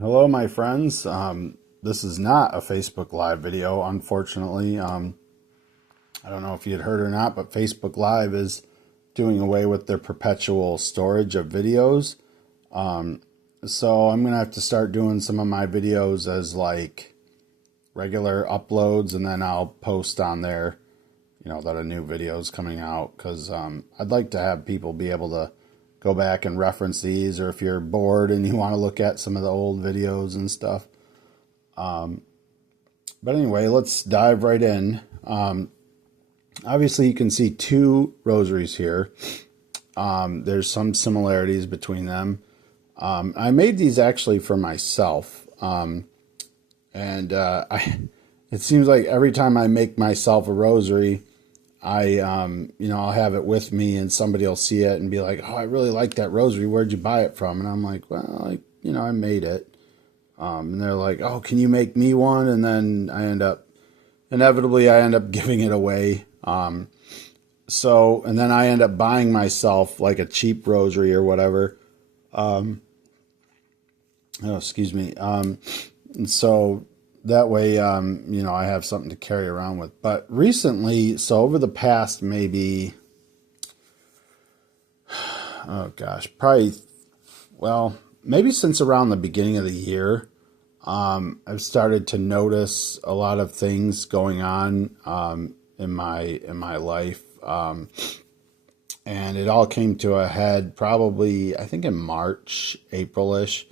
Hello, my friends. This is not a Facebook Live video, unfortunately. I don't know if you had heard or not, but Facebook Live is doing away with their perpetual storage of videos. So I'm going to have to start doing some of my videos as like regular uploads, and then I'll post on there, that a new video is coming out, because I'd like to have people be able to go back and reference these, or if you're bored and you want to look at some of the old videos and stuff. But anyway, let's dive right in. Obviously, you can see two rosaries here. There's some similarities between them. I made these actually for myself. It seems like every time I make myself a rosary, I'll have it with me, and somebody will see it and be like, "Oh, I really like that rosary. Where'd you buy it from?" And I'm like, "Well, I made it." And they're like, "Oh, can you make me one?" And then inevitably, I end up giving it away. And then I end up buying myself like a cheap rosary or whatever. Excuse me. And so that way, I have something to carry around with. But recently, so over the past maybe, maybe since around the beginning of the year, I've started to notice a lot of things going on in my life, and it all came to a head probably, I think, in March, April-ish.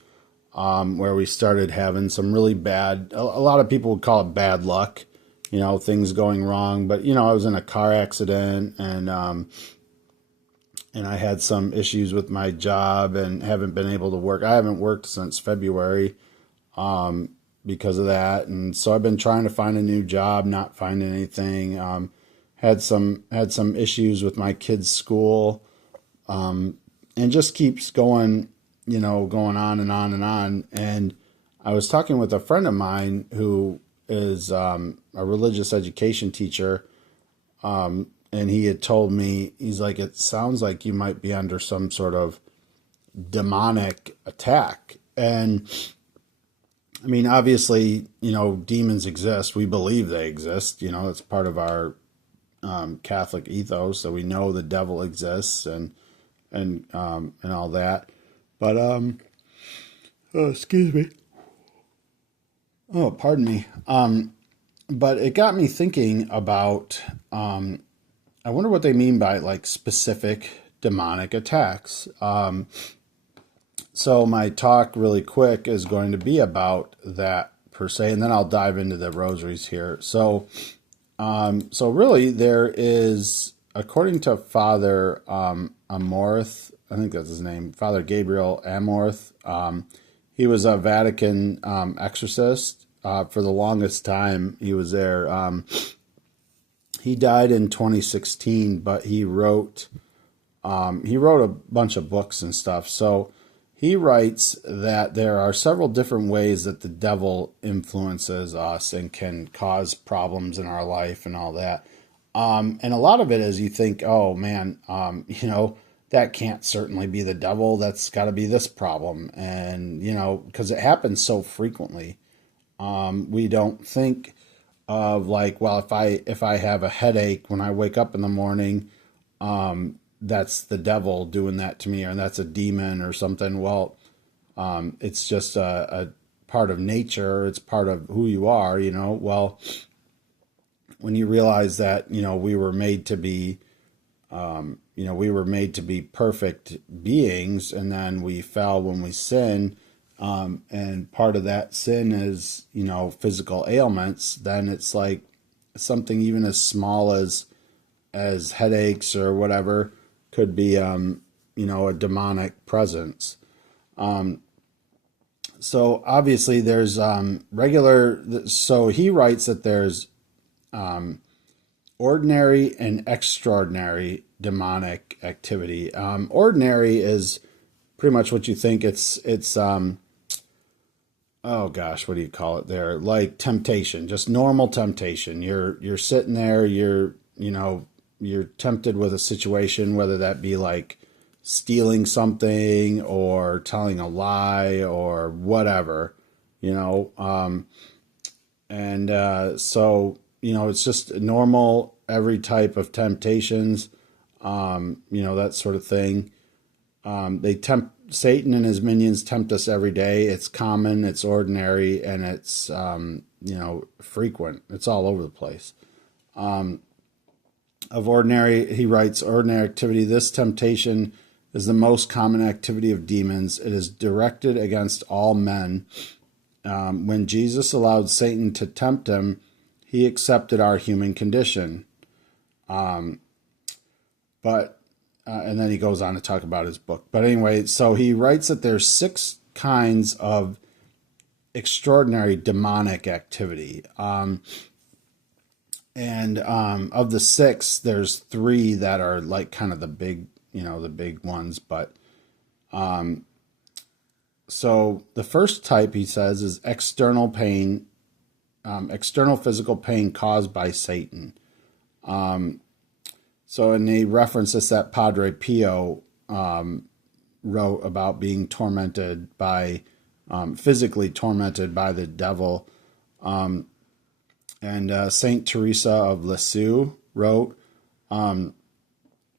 Where we started having some really bad, a lot of people would call it bad luck, things going wrong. But, I was in a car accident, and I had some issues with my job and haven't been able to work. I haven't worked since February because of that. And so I've been trying to find a new job, not finding anything. Had some issues with my kids' school, and just keeps going going on and on and on. And I was talking with a friend of mine who is a religious education teacher, and he had told me, he's like, "It sounds like you might be under some sort of demonic attack." And I mean, obviously, demons exist. We believe they exist. It's part of our Catholic ethos, so we know the devil exists and all that. But, excuse me. Oh, pardon me. But it got me thinking about, I wonder what they mean by like specific demonic attacks. So my talk really quick is going to be about that per se, and then I'll dive into the rosaries here. So really there is, according to Father, Amorth, I think that's his name, Father Gabriel Amorth. He was a Vatican exorcist for the longest time. He was there. He died in 2016, but he wrote a bunch of books and stuff. So he writes that there are several different ways that the devil influences us and can cause problems in our life and all that. And a lot of it is, you think, oh man, that can't certainly be the devil. That's got to be this problem. And, because it happens so frequently, we don't think of like, well, if I have a headache when I wake up in the morning, that's the devil doing that to me, or that's a demon or something. Well, it's just a part of nature. It's part of who you are, Well, when you realize that, we were made to be, we were made to be perfect beings, and then we fell when we sin. And part of that sin is, physical ailments. Then it's like something even as small as headaches or whatever could be, a demonic presence. So obviously there's, so he writes that there's, ordinary and extraordinary demonic activity. Ordinary is pretty much what you think. It's oh gosh, what do you call it there? Like temptation, just normal temptation. You're sitting there, you're tempted with a situation, whether that be like stealing something or telling a lie or whatever. you know, and so, it's just normal, every type of temptations, that sort of thing. They tempt Satan and his minions tempt us every day. It's common, it's ordinary, and it's frequent. It's all over the place. Of ordinary, he writes, ordinary activity. This temptation is the most common activity of demons. It is directed against all men. When Jesus allowed Satan to tempt him, he accepted our human condition. But and then he goes on to talk about his book. But anyway, so he writes that there's 6 kinds of extraordinary demonic activity. And of the 6, there's 3 that are like kind of the big ones. But so the first type, he says, is external pain, external physical pain caused by Satan. So, and he references that Padre Pio wrote about being tormented by, physically tormented by the devil. And Saint Teresa of Lisieux wrote,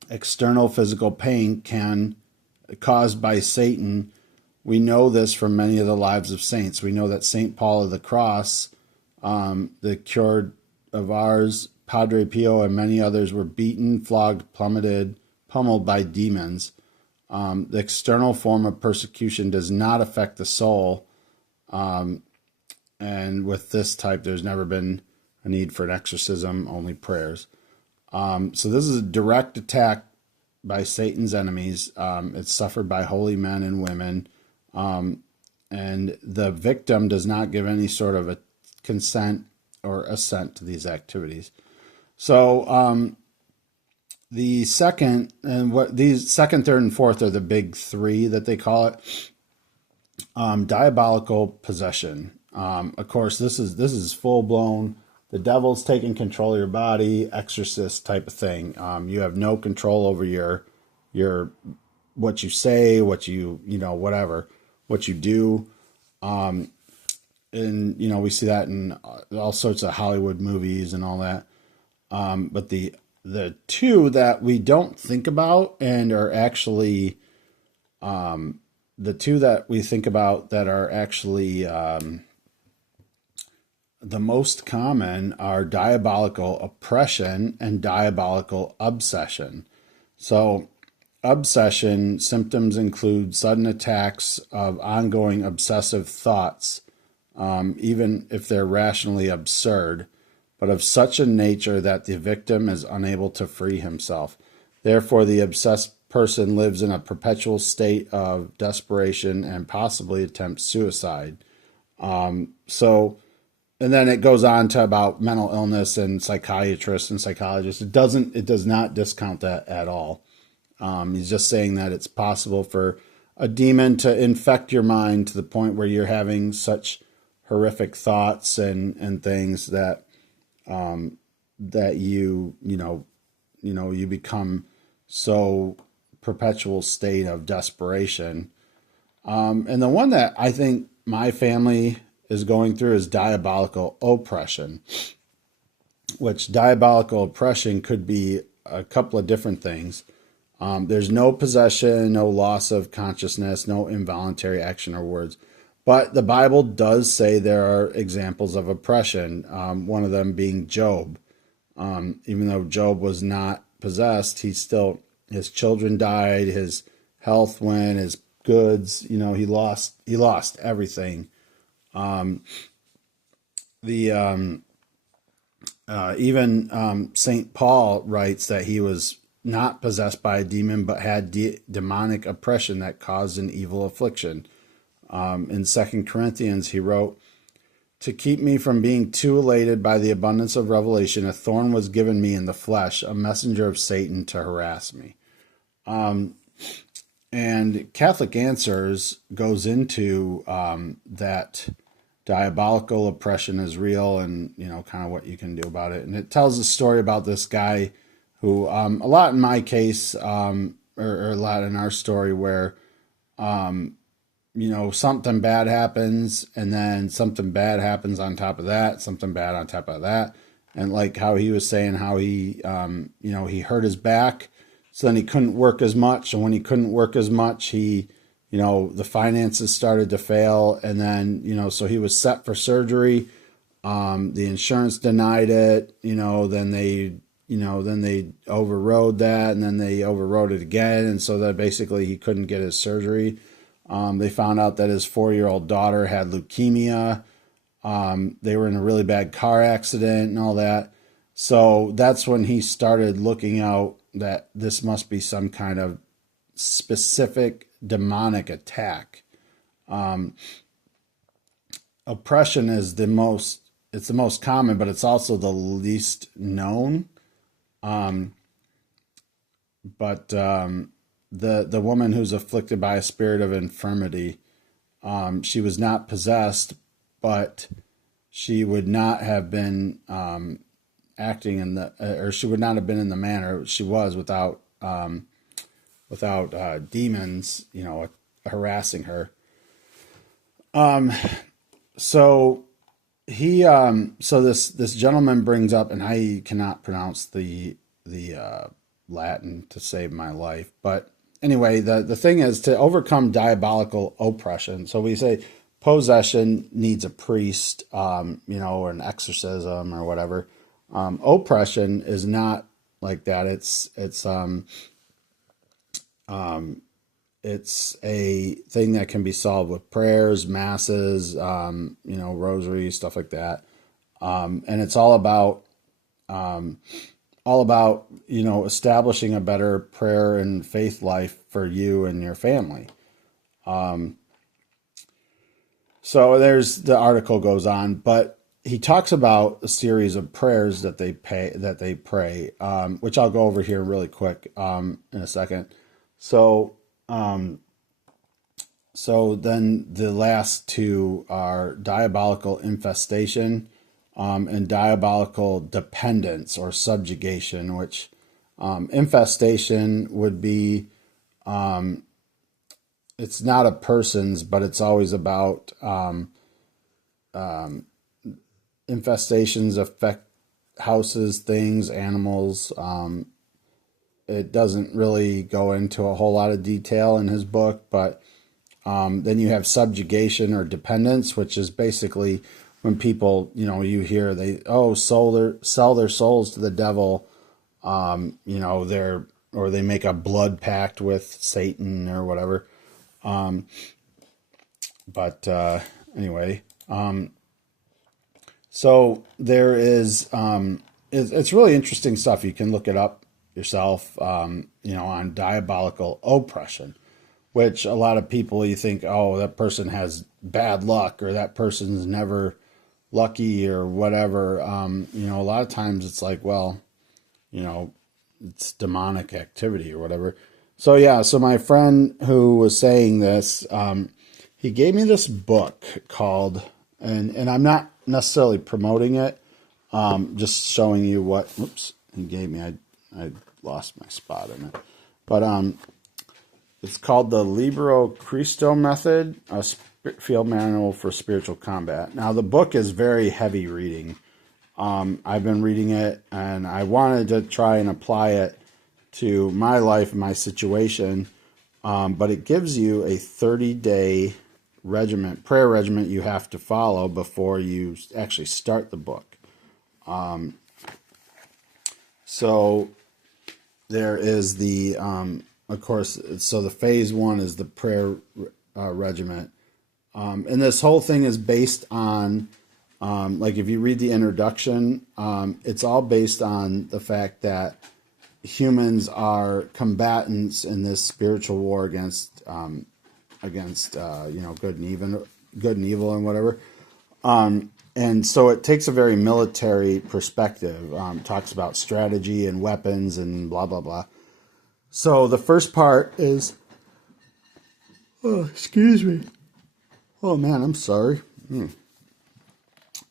external physical pain can caused by Satan. We know this from many of the lives of saints. We know that Saint Paul of the Cross, the cured of Ars, Padre Pio, and many others were beaten, flogged, pummeled by demons. The external form of persecution does not affect the soul. And with this type, there's never been a need for an exorcism, only prayers. So this is a direct attack by Satan's enemies. It's suffered by holy men and women. And the victim does not give any sort of a consent or assent to these activities. So the second, and what these second, third, and fourth are the big 3 that they call it. Diabolical possession. Of course, this is full blown. The devil's taking control of your body, exorcist type of thing. You have no control over your what you say, what you whatever, what you do. And we see that in all sorts of Hollywood movies and all that. But the 2 that we don't think about and are actually the 2 that we think about that are actually the most common are diabolical oppression and diabolical obsession. So obsession symptoms include sudden attacks of ongoing obsessive thoughts, even if they're rationally absurd, but of such a nature that the victim is unable to free himself. Therefore, the obsessed person lives in a perpetual state of desperation and possibly attempts suicide. And then it goes on to about mental illness and psychiatrists and psychologists. It does not discount that at all. He's just saying that it's possible for a demon to infect your mind to the point where you're having such horrific thoughts and things that that you become so perpetual state of desperation. And the one that I think my family is going through is diabolical oppression, which diabolical oppression could be a couple of different things. There's no possession, no loss of consciousness, no involuntary action or words. But the Bible does say there are examples of oppression, one of them being Job. Even though Job was not possessed, his children died, his health went, his goods, he lost everything. Even Saint Paul writes that he was not possessed by a demon, but had demonic oppression that caused an evil affliction. In 2 Corinthians, he wrote, "To keep me from being too elated by the abundance of revelation, a thorn was given me in the flesh, a messenger of Satan to harass me." And Catholic Answers goes into that diabolical oppression is real and, kind of what you can do about it. And it tells a story about this guy who, a lot in my case, or a lot in our story where something bad happens, and then something bad happens on top of that, something bad on top of that. And like how he was saying how he hurt his back. So then he couldn't work as much. And when he couldn't work as much, the finances started to fail. And then, so he was set for surgery. The insurance denied it, then they overrode that, and then they overrode it again. And so that basically he couldn't get his surgery. They found out that his 4-year-old daughter had leukemia. They were in a really bad car accident and all that. So that's when he started looking out that this must be some kind of specific demonic attack. Oppression is it's the most common, but it's also the least known. But the woman who's afflicted by a spirit of infirmity, she was not possessed, but she would not have been acting or she would not have been in the manner she was without demons, harassing her. So this gentleman brings up, and I cannot pronounce the Latin to save my life, but anyway, the thing is to overcome diabolical oppression. So we say possession needs a priest, or an exorcism or whatever. Oppression is not like that. It's a thing that can be solved with prayers, masses, rosary, stuff like that. And it's all about establishing a better prayer and faith life for you and your family. So the article goes on, but he talks about a series of prayers that they pray, which I'll go over here really quick in a second. So then the last two are diabolical infestation and diabolical dependence or subjugation, which infestation would be, it's not a person's, but it's always about infestations affect houses, things, animals. It doesn't really go into a whole lot of detail in his book, but then you have subjugation or dependence, which is basically when people, you hear they sell their souls to the devil, or they make a blood pact with Satan or whatever. Anyway, so there is it's really interesting stuff. You can look it up yourself, on diabolical oppression, which a lot of people, you think, oh, that person has bad luck or that person's never lucky or whatever. A lot of times it's like, well, it's demonic activity or whatever. So yeah, so my friend who was saying this, he gave me this book called, and I'm not necessarily promoting it, just showing you what, he gave me, I lost my spot in it, but it's called the Libero Cristo Method, a field manual for spiritual combat. Now the book is very heavy reading. I've been reading it, and I wanted to try and apply it to my life, my situation, but it gives you a 30-day prayer regiment you have to follow before you actually start the book. So there is the, of course, so the phase one is the prayer regiment. And this whole thing is based on, like if you read the introduction, it's all based on the fact that humans are combatants in this spiritual war against good and evil and whatever. And so it takes a very military perspective, talks about strategy and weapons and blah, blah, blah. So the first part is, excuse me. Oh man, I'm sorry.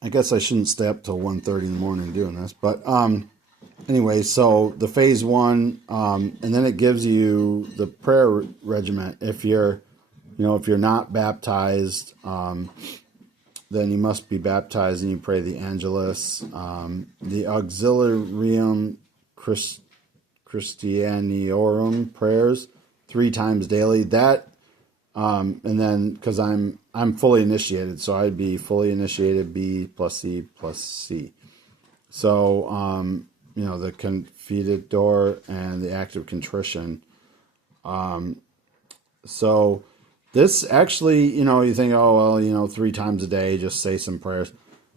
I guess I shouldn't stay up till 1:30 in the morning doing this, but, anyway, so the phase one, and then it gives you the prayer regiment. If you're if you're not baptized, then you must be baptized and you pray the Angelus. The Auxiliarium Christianiorum prayers 3 times daily. That, and then because I'm fully initiated, so I'd be fully initiated B plus C plus C. So the Confiteor and the act of contrition. So this actually, you think, oh, well, 3 times a day, just say some prayers.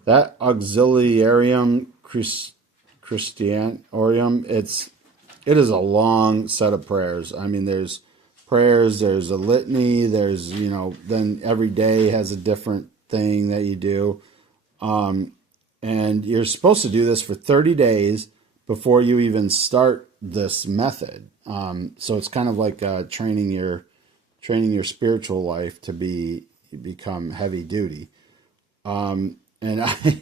That Auxiliarium Christianorium, it is a long set of prayers. I mean, there's prayers, there's a litany, there's, then every day has a different thing that you do. And you're supposed to do this for 30 days before you even start this method. So it's kind of like training your spiritual life to become heavy duty. And I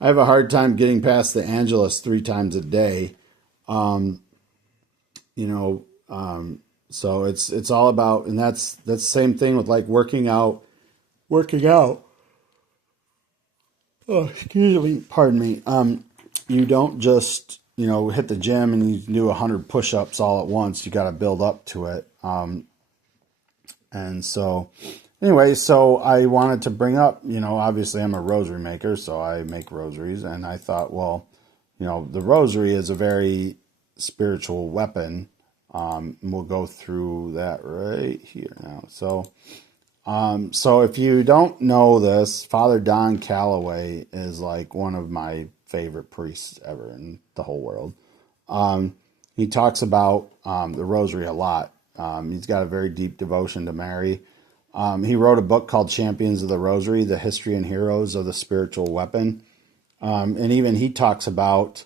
have a hard time getting past the Angelus 3 times a day. So it's all about, and that's the same thing with like working out. Oh, excuse me, pardon me. You don't just, hit the gym and you do 100 push-ups all at once. You got to build up to it. And so anyway, so I wanted to bring up, obviously I'm a rosary maker, so I make rosaries. And I thought, well, the rosary is a very spiritual weapon. And we'll go through that right here now. So if you don't know this, Father Don Calloway is like one of my favorite priests ever in the whole world. He talks about the rosary a lot. He's got a very deep devotion to Mary. He wrote a book called Champions of the Rosary, The History and Heroes of the Spiritual Weapon. And even he talks about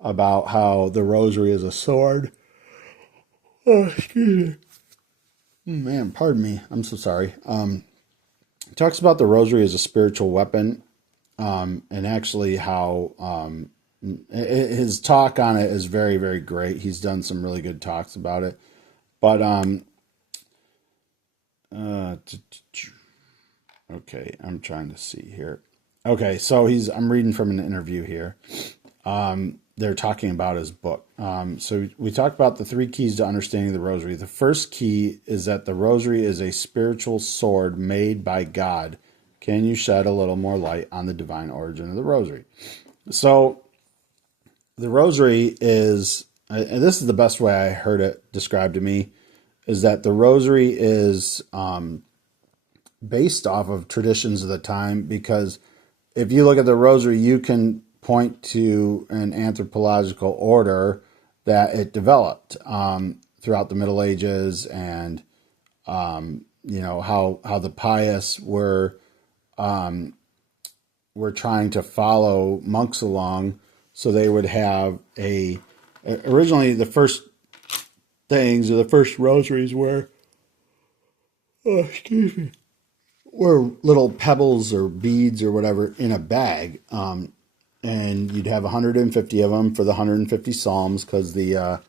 how the rosary is a sword. Oh, excuse me. Man, pardon me. I'm so sorry. He talks about the rosary as a spiritual weapon, and actually how his talk on it is very, very great. He's done some really good talks about it. But okay, I'm trying to see here. Okay, so I'm reading from an interview here. They're talking about his book. So we talked about the 3 keys to understanding the rosary. The first key is that the rosary is a spiritual sword made by God. Can you shed a little more light on the divine origin of the rosary? So the rosary is, and this is the best way I heard it described to me, is that the rosary is based off of traditions of the time, because if you look at the rosary, you can point to an anthropological order that it developed throughout the Middle Ages, and how the pious were trying to follow monks along, so they would have originally the first things, or the first rosaries were little pebbles or beads or whatever in a bag. And you'd have 150 of them for the 150 psalms, because the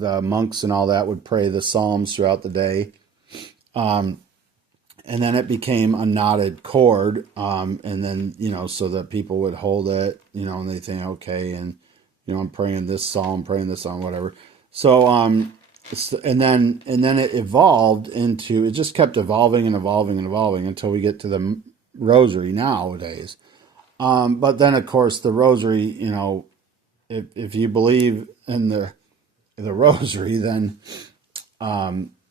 monks and all that would pray the psalms throughout the day. And then it became a knotted cord, and then, so that people would hold it, and they think, okay, and, I'm praying this psalm, whatever. So, and then it evolved into, it just kept evolving and evolving and evolving until we get to the rosary nowadays. But then, of course, the rosary, if you believe in the rosary, then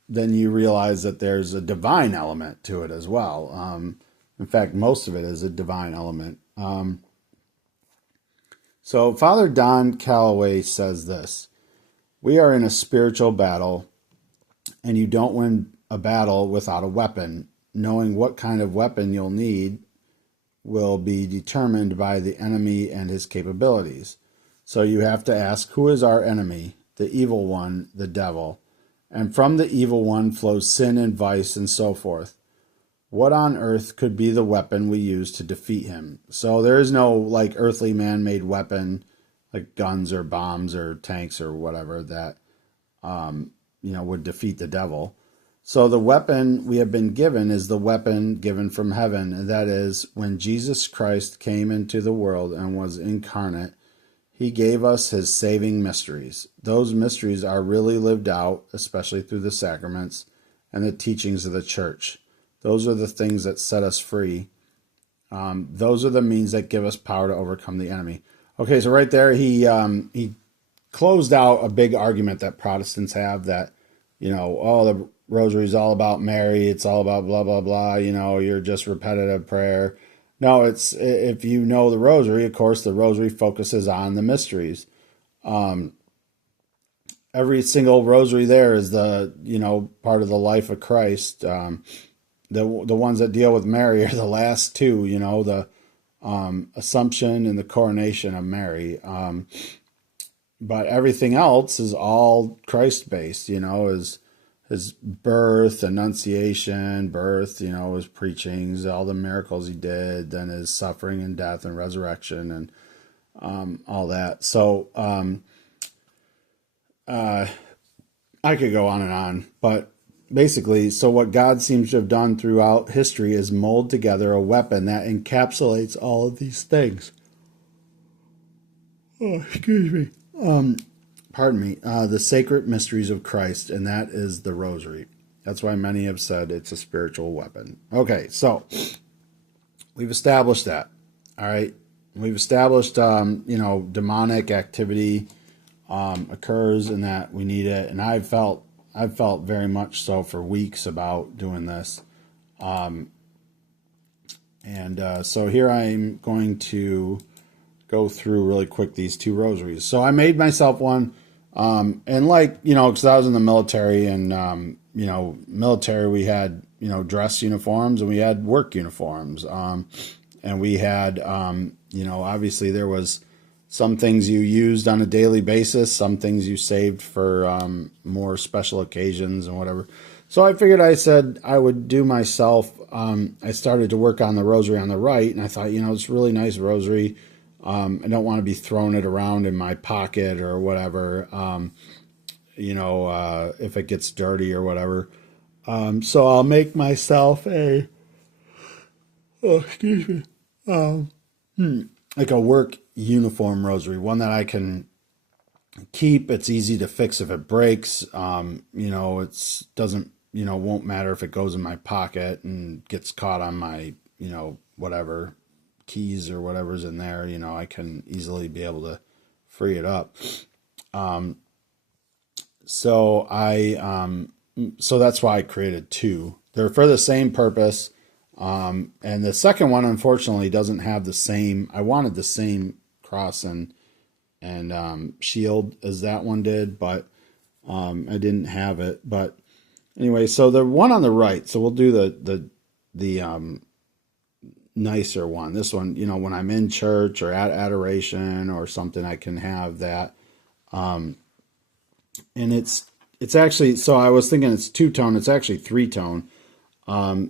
you realize that there's a divine element to it as well. In fact, most of it is a divine element. So Father Don Calloway says this: we are in a spiritual battle, and you don't win a battle without a weapon. Knowing what kind of weapon you'll need will be determined by the enemy and his capabilities. So you have to ask, who is our enemy? The evil one, the devil. And from the evil one flows sin and vice and so forth. What on earth could be the weapon we use to defeat him? So there is no like earthly man-made weapon, like guns or bombs or tanks or whatever, that would defeat the devil. So the weapon we have been given is the weapon given from heaven, and that is when Jesus Christ came into the world and was incarnate, he gave us his saving mysteries. Those mysteries are really lived out, especially through the sacraments and the teachings of the church. Those are the things that set us free. Those are the means that give us power to overcome the enemy. Okay, so right there, he closed out a big argument that Protestants have that, oh, the rosary is all about Mary. It's all about blah, blah, blah. You're just repetitive prayer. No, it's, if you know the rosary, of course, the rosary focuses on the mysteries. Every single rosary there is the, part of the life of Christ. The ones that deal with Mary are the last two, the Assumption and the coronation of Mary. But everything else is all Christ-based, his birth, annunciation, his preachings, all the miracles he did, then his suffering and death and resurrection and all that. So I could go on and on, but basically, so what God seems to have done throughout history is mold together a weapon that encapsulates all of these things. Oh, excuse me. Pardon me. The sacred mysteries of Christ, and that is the rosary. That's why many have said it's a spiritual weapon. Okay, so we've established that. All right. We've established, demonic activity occurs and that we need it. And I've felt very much so for weeks about doing this. So here I'm going to go through really quick these two rosaries. So I made myself one. And because I was in the military and, military, we had, dress uniforms and we had work uniforms. And we had, obviously there was some things you used on a daily basis, some things you saved for more special occasions and whatever. So I figured I said I would do myself. I started to work on the rosary on the right, and I thought, it's a really nice rosary. I don't want to be throwing it around in my pocket or whatever, if it gets dirty or whatever. So I'll make myself like a work uniform rosary, one that I can keep. It's easy to fix if it breaks. It's doesn't, won't matter if it goes in my pocket and gets caught on my, whatever keys or whatever's in there. I can easily be able to free it up. So that's why I created two. They're for the same purpose. And the second one, unfortunately, doesn't have the same. I wanted the same cross and shield as that one did, but I didn't have it. But anyway, so the one on the right. So we'll do the nicer one. This one, when I'm in church or at adoration or something, I can have that. And it's actually. So I was thinking it's 2-tone. It's actually 3-tone.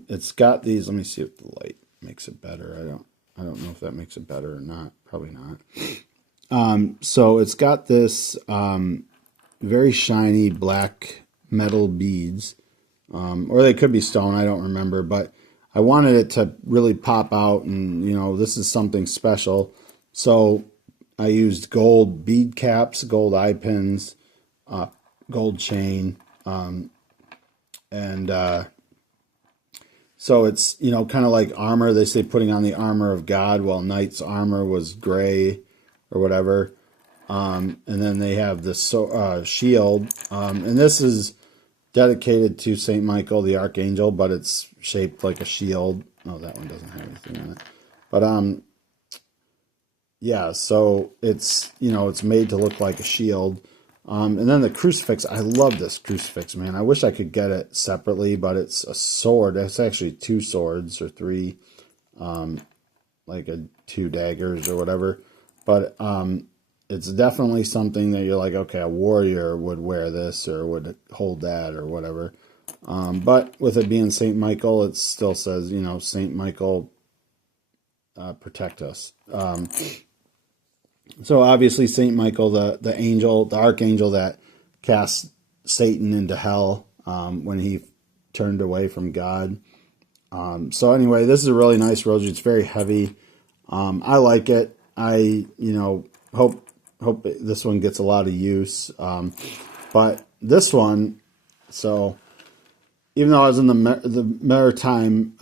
It's got these. Let me see if the light makes it better. I don't know if that makes it better or not. Probably not. So it's got this very shiny black metal beads, or they could be stone. I don't remember, but I wanted it to really pop out, and this is something special. So I used gold bead caps, gold eye pins, gold chain, so it's, kind of like armor. They say putting on the armor of God, while knight's armor was gray or whatever. And then they have the shield. And this is dedicated to St. Michael, the Archangel, but it's shaped like a shield. Oh, that one doesn't have anything on it. But, yeah, so it's, it's made to look like a shield. And then the crucifix, I love this crucifix, man. I wish I could get it separately, but it's a sword. It's actually 2 swords or 3, like 2 daggers or whatever. But it's definitely something that you're like, okay, a warrior would wear this or would hold that or whatever. But with it being St. Michael, it still says, St. Michael, protect us. So obviously St. Michael, the angel, the archangel that cast Satan into hell when he turned away from God. So anyway, this is a really nice rosary. It's very heavy. I like it. I hope this one gets a lot of use. But this one, so even though I was in the maritime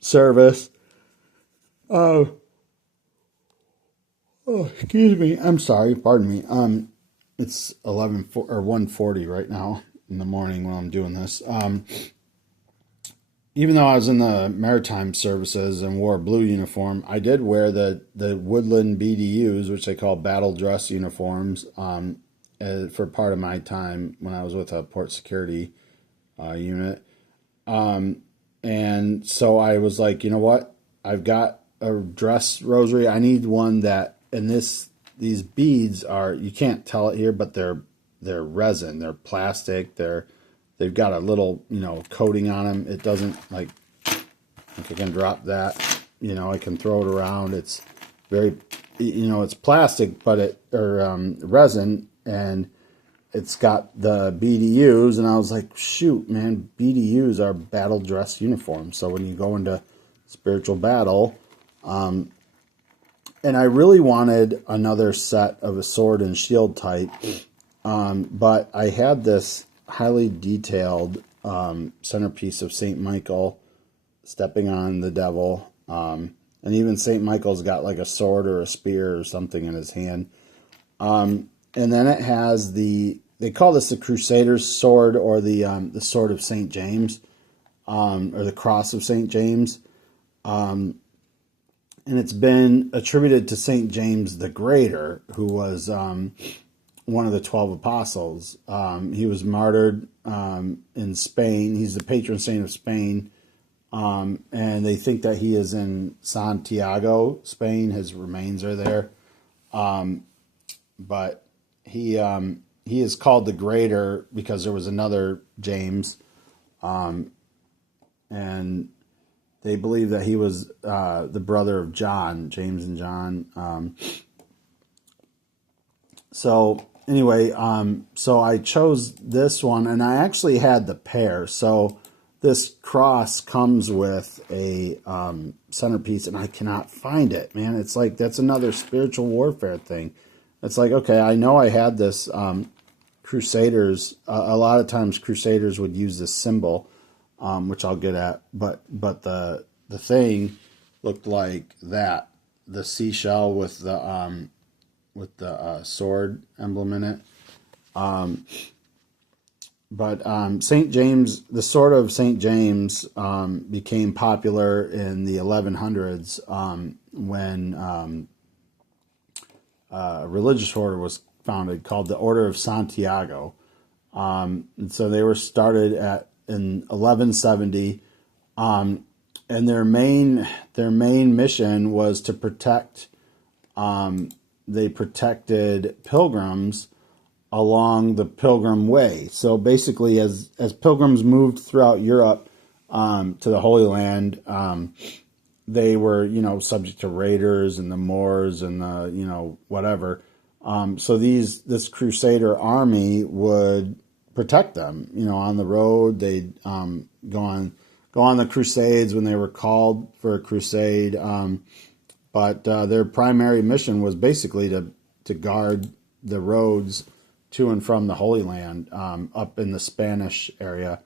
service, excuse me, I'm sorry, pardon me. It's 1:40 right now in the morning when I'm doing this. Even though I was in the maritime services and wore a blue uniform, I did wear the woodland BDUs, which they call battle dress uniforms, for part of my time when I was with a port security unit. And so I was like, you know what? I've got a dress rosary. I need one that, and these beads are, you can't tell it here, but they're resin, they're plastic, they've got a little, coating on them. It doesn't, like I can drop that, I can throw it around. It's very, it's plastic, but resin, and it's got the BDUs, and I was like, shoot, man, BDUs are battle dress uniforms. So when you go into spiritual battle, and I really wanted another set of a sword and shield type, but I had this highly detailed centerpiece of St. Michael stepping on the devil, and even St. Michael's got like a sword or a spear or something in his hand. And then it has they call this the Crusader's sword, or the sword of St. James, or the cross of St. James. And it's been attributed to St. James the Greater, who was one of the 12 apostles. He was martyred in Spain. He's the patron saint of Spain. And they think that he is in Santiago, Spain. His remains are there. But he is called the Greater because there was another James, and they believe that he was the brother of John, James and John. So anyway, so I chose this one, and I actually had the pair. So this cross comes with a centerpiece, and I cannot find it, man. It's like, that's another spiritual warfare thing. It's like, okay, I know I had this Crusaders. A lot of times Crusaders would use this symbol, which I'll get at. But the thing looked like that, the seashell with the sword emblem in it. But St. James, the sword of St. James, became popular in the 1100s when a religious order was founded called the Order of Santiago. And so they were started in 1170, and their main mission was to protect. They protected pilgrims along the Pilgrim Way. So basically, as pilgrims moved throughout Europe to the Holy Land, they were, subject to raiders and the Moors and the, whatever. So this Crusader army would protect them, on the road. They'd go on the Crusades when they were called for a crusade. But their primary mission was basically to guard the roads to and from the Holy Land, up in the Spanish area.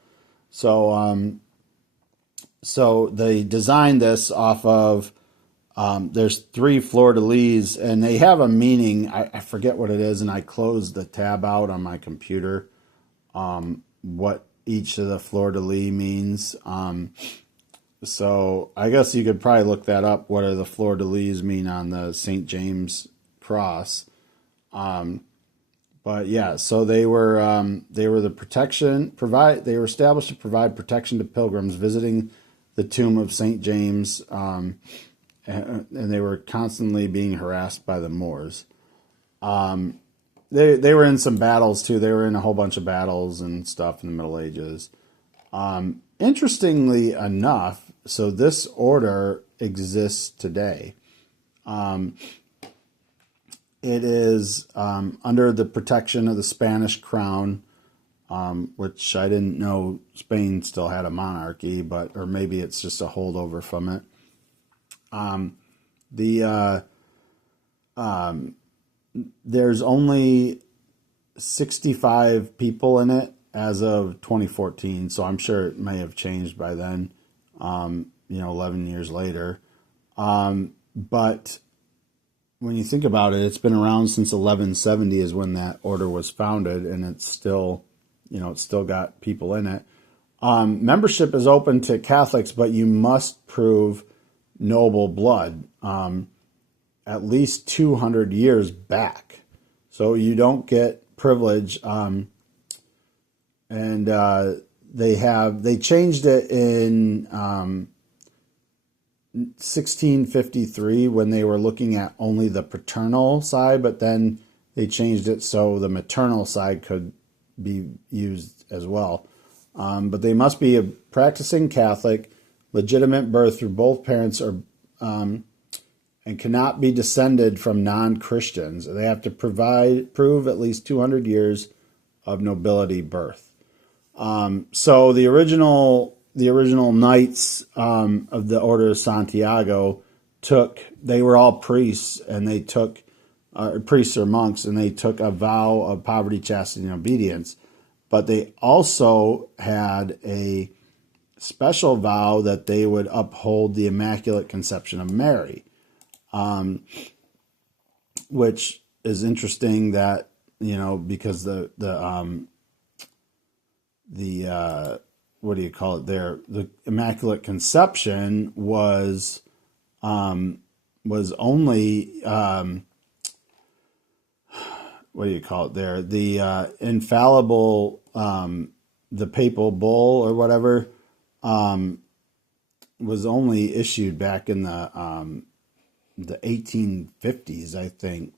So they designed this off of, there's 3 fleur-de-lis, and they have a meaning. I forget what it is, and I closed the tab out on my computer, what each of the fleur-de-lis means. So I guess you could probably look that up. What do the fleur-de-lis mean on the St. James cross? But yeah, so they were the protection they were established to provide protection to pilgrims visiting the tomb of St. James, and they were constantly being harassed by the Moors. They were in some battles too. They were in a whole bunch of battles and stuff in the Middle Ages. Interestingly enough, so this order exists today. It is under the protection of the Spanish crown. which I didn't know Spain still had a monarchy, or maybe it's just a holdover from it. The There's only 65 people in it as of 2014, so I'm sure it may have changed by then, 11 years later. But when you think about it, it's been around since 1170 is when that order was founded, and it's still got people in it. Membership is open to Catholics, but you must prove noble blood, at least 200 years back. So you don't get privilege. They changed it in 1653 when they were looking at only the paternal side, but then they changed it so the maternal side could be used as well. But they must be a practicing Catholic, legitimate birth through both parents, and cannot be descended from non-Christians. They have to prove at least 200 years of nobility birth. So the original knights of the Order of Santiago they were all priests, and they took priests or monks, and they took a vow of poverty, chastity, and obedience. But they also had a special vow that they would uphold the Immaculate Conception of Mary, which is interesting that, because the what do you call it there? The Immaculate Conception was only what do you call it there? The infallible, the papal bull or whatever, was only issued back in the 1850s, I think.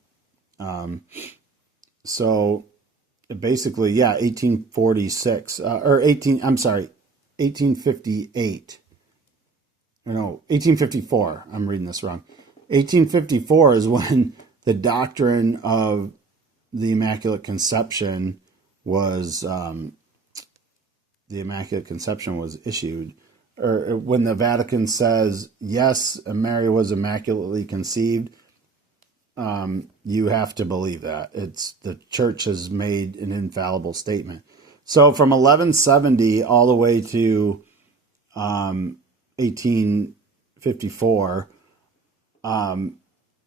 So basically, 1846 or 1858. No, 1854. I'm reading this wrong. 1854 is when the doctrine of the Immaculate Conception was issued, or when the Vatican says yes, Mary was immaculately conceived. You have to believe that. The Church has made an infallible statement. So from 1170 all the way to 1854,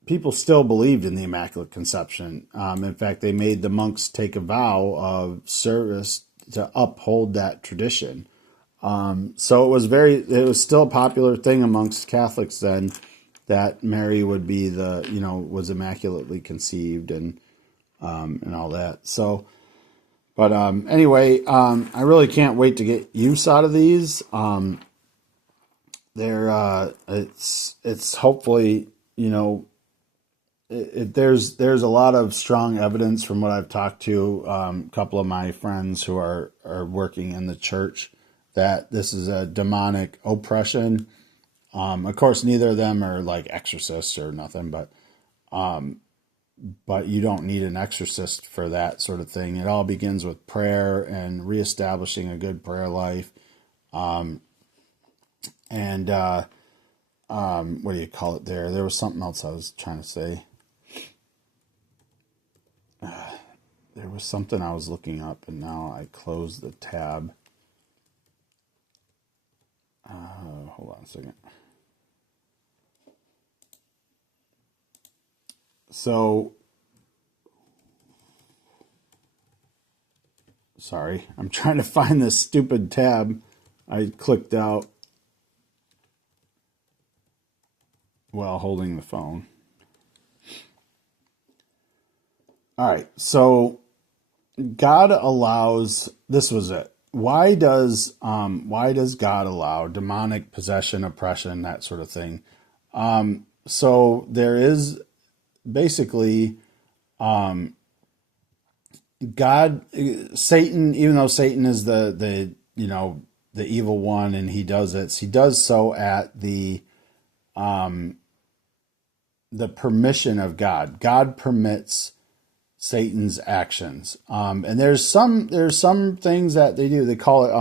people still believed in the Immaculate Conception. In fact, they made the monks take a vow of service to uphold that tradition. So it was still a popular thing amongst Catholics then, that Mary would be was immaculately conceived and all that. So, but anyway, I really can't wait to get use out of these. It's hopefully, there's a lot of strong evidence from what I've talked to a couple of my friends who are working in the church that this is a demonic oppression. Of course, neither of them are like exorcists or nothing, but you don't need an exorcist for that sort of thing. It all begins with prayer and reestablishing a good prayer life. What do you call it there? There was something else I was trying to say. There was something I was looking up, and now I closed the tab. Hold on a second. So, sorry, I'm trying to find this stupid tab I clicked out while holding the phone. All right, so God allows, this was it. Why does God allow demonic possession, oppression, that sort of thing? So there is basically Satan, even though Satan is the evil one, and he does so at the permission of God. God permits Satan's actions. And there's some things that they do. They call it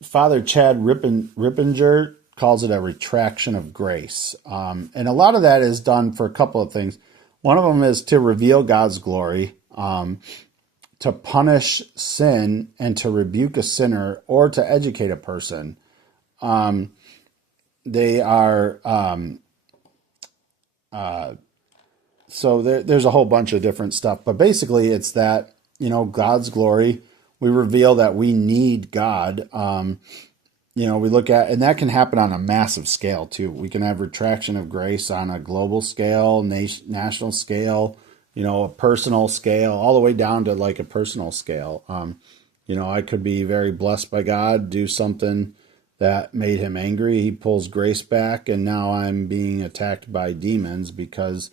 Father Chad Rippinger calls it a retraction of grace. And a lot of that is done for a couple of things. One of them is to reveal God's glory, to punish sin and to rebuke a sinner or to educate a person. They are, so there's a whole bunch of different stuff, but basically it's that, God's glory. We reveal that we need God. We look at, and that can happen on a massive scale too. We can have retraction of grace on a global scale, national scale, a personal scale, all the way down to like a personal scale. I could be very blessed by God, do something that made him angry. He pulls grace back, and now I'm being attacked by demons because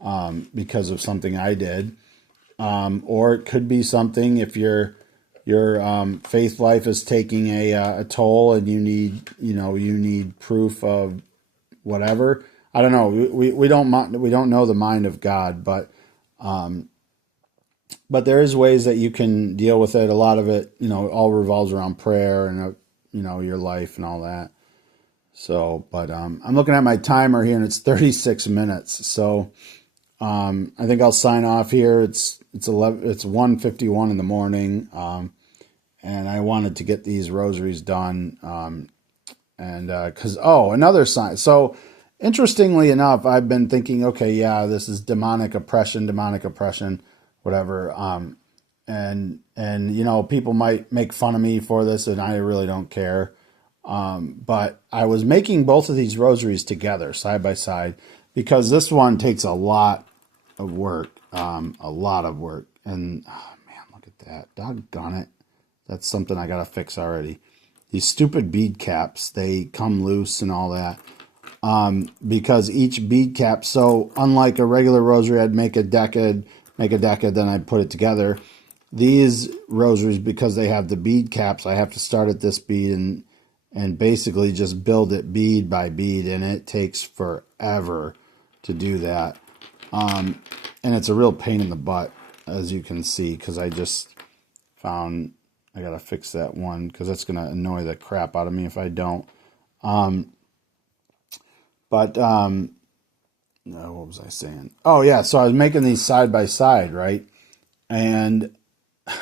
of something I did. Or it could be something if your faith life is taking a toll and you need proof of whatever. I don't know. We don't know the mind of God, but there is ways that you can deal with it. A lot of it, all revolves around prayer and your life and all that. So, but I'm looking at my timer here and it's 36 minutes. So I think I'll sign off here. It's 1:51 in the morning. And I wanted to get these rosaries done. Another sign. So interestingly enough, I've been thinking, okay, yeah, this is demonic oppression, whatever. And people might make fun of me for this, and I really don't care. But I was making both of these rosaries together, side by side, because this one takes a lot of work, And, oh man, look at that. Doggone it. That's something I got to fix already. These stupid bead caps, they come loose and all that. Because each bead cap, so unlike a regular rosary, I'd make a decade, then I'd put it together. These rosaries, because they have the bead caps, I have to start at this bead and basically just build it bead by bead, and it takes forever to do that. And it's a real pain in the butt, as you can see, because I just found I got to fix that one because that's going to annoy the crap out of me if I don't. No, what was I saying? Oh, yeah, so I was making these side by side, right? And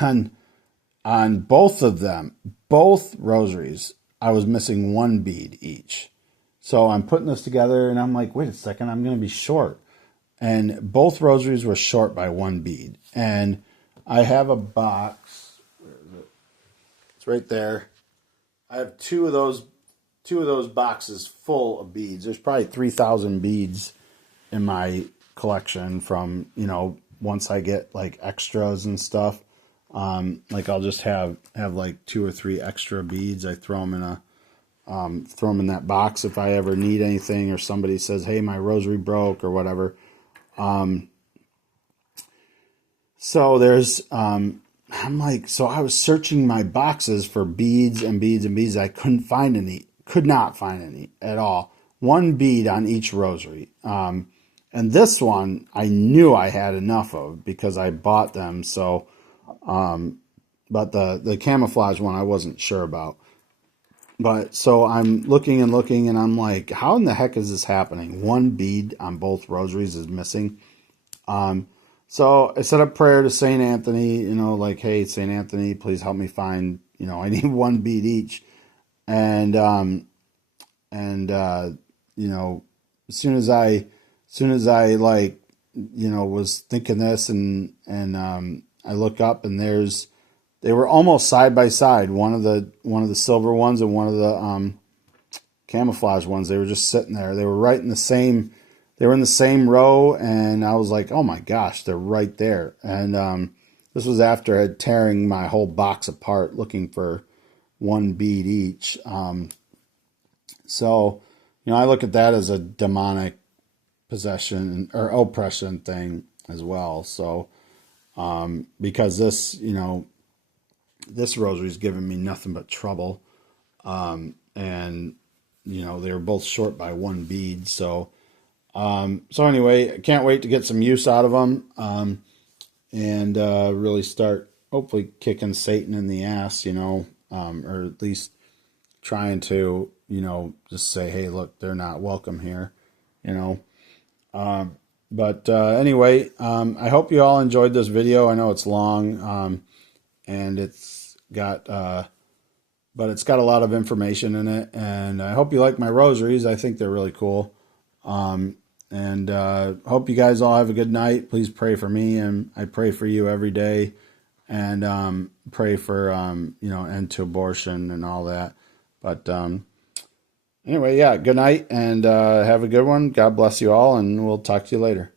on both of them, both rosaries, I was missing one bead each. So I'm putting this together, and I'm like, wait a second, I'm going to be short. And both rosaries were short by one bead. And I have a box. Where is it? It's right there. I have two of those boxes full of beads. There's probably 3,000 beads in my collection from, once I get like extras and stuff. Like I'll just have like 2 or 3 extra beads. I throw them in that box if I ever need anything, or somebody says, hey, my rosary broke or whatever. So there's, so I was searching my boxes for beads and beads and beads. I could not find any at all. One bead on each rosary. And this one I knew I had enough of because I bought them. So, but the camouflage one I wasn't sure about. But so I'm looking and I'm like, how in the heck is this happening? One bead on both rosaries is missing. So I set up prayer to St. Anthony, like, hey, St. Anthony, please help me find, I need one bead each. And as soon as I like, was thinking this and I look up and they were almost side by side. One of the silver ones and one of the camouflage ones. They were just sitting there. They were right in the same. They were in the same row, and I was like, "Oh my gosh, they're right there!" And this was after I had tearing my whole box apart, looking for one bead each. So, I look at that as a demonic possession or oppression thing as well. So, because this, this rosary's given me nothing but trouble. And, they were both short by one bead. So, So anyway, I can't wait to get some use out of them, and really start hopefully kicking Satan in the ass, or at least trying to, just say, hey, look, they're not welcome here, you know. But anyway, I hope you all enjoyed this video. I know it's long, and but it's got a lot of information in it, and I hope you like my rosaries. I think they're really cool. And hope you guys all have a good night. Please pray for me, and I pray for you every day, and pray for end to abortion and all that. But anyway, yeah, good night, and have a good one. God bless you all, and we'll talk to you later.